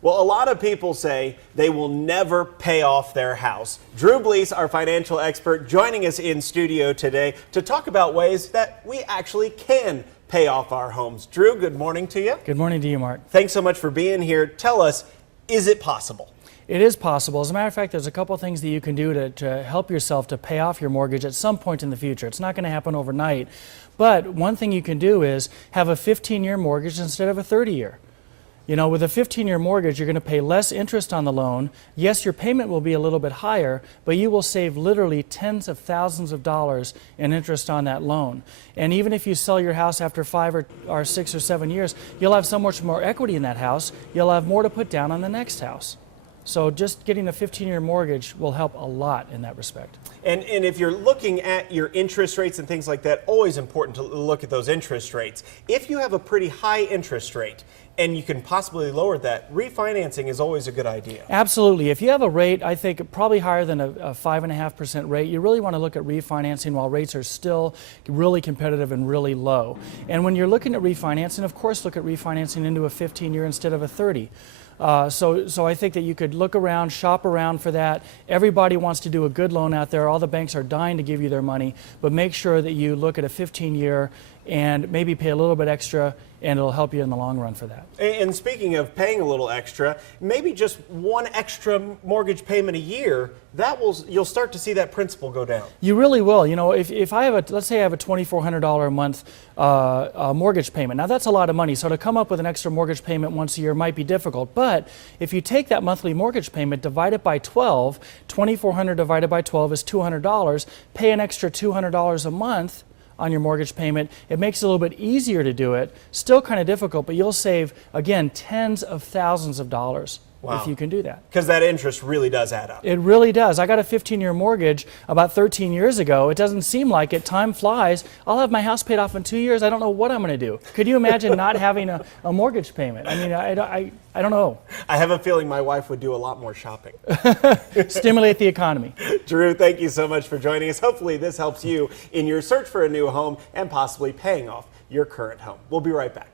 Well, a lot of people say they will never pay off their house. Drew Blease, our financial expert, joining us in studio today to talk about ways that we actually can pay off our homes. Drew, good morning to you. Good morning to you, Mark. Thanks so much for being here. Tell us, is it possible? It is possible. As a matter of fact, there's a couple of things that you can do to help yourself to pay off your mortgage at some point in the future. It's not going to happen overnight, but one thing you can do is have a 15-year mortgage instead of a 30-year. You know, with a 15-year mortgage, you're going to pay less interest on the loan. Yes, your payment will be a little bit higher, but you will save literally tens of thousands of dollars in interest on that loan. And even if you sell your house after 5 or 6 or 7 years, you'll have so much more equity in that house, you'll have more to put down on the next house. So just getting a 15-year mortgage will help a lot in that respect. And if you're looking at your interest rates and things like that, always important to look at those interest rates. If you have a pretty high interest rate and you can possibly lower that, refinancing is always a good idea. Absolutely. If you have a rate, I think probably higher than a 5.5% rate, you really want to look at refinancing while rates are still really competitive and really low. And when you're looking at refinancing, of course, look at refinancing into a 15-year instead of a 30. So I think that you could look around, shop around for that. Everybody wants to do a good loan out there. All the banks are dying to give you their money, but make sure that you look at a 15-year and maybe pay a little bit extra, and it'll help you in the long run for that. And speaking of paying a little extra, maybe just one extra mortgage payment a year, you'll start to see that principal go down. You really will. You know, if I have let's say I have a $2,400 a month mortgage payment. Now that's a lot of money, so to come up with an extra mortgage payment once a year might be difficult. But if you take that monthly mortgage payment, divide it by 12, $2,400 divided by 12 is $200, pay an extra $200 a month on your mortgage payment. It makes it a little bit easier to do it. Still kind of difficult, but you'll save, again, tens of thousands of dollars. Wow. If you can do that. Because that interest really does add up. It really does. I got a 15-year mortgage about 13 years ago. It doesn't seem like it. Time flies. I'll have my house paid off in 2 years. I don't know what I'm going to do. Could you imagine not having a mortgage payment? I mean, I don't know. I have a feeling my wife would do a lot more shopping. Stimulate the economy. Drew, thank you so much for joining us. Hopefully this helps you in your search for a new home and possibly paying off your current home. We'll be right back.